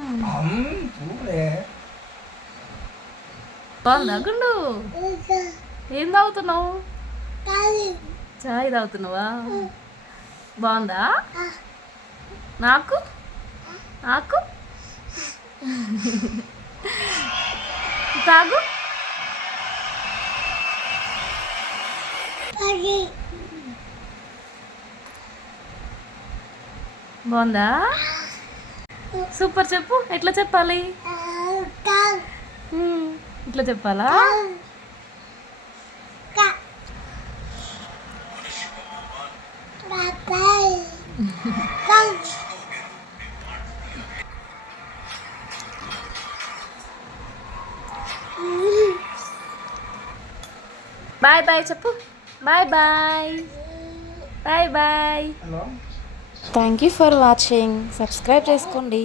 పూలే బాగుందా గుండు? ఏం తాగుతున్నావు? చాయ్ తాగుతున్నావా? బాగుందా? నాకు నాకు తాగు. బాగుందా? సూపర్. చెప్పు, ఎట్లా చెప్పాలి? ఇట్లా చెప్పాలా? బాయ్ బాయ్ చెప్పు. Bye bye. Bye bye. Hello thank you for watching. Subscribe చేసుకోండి.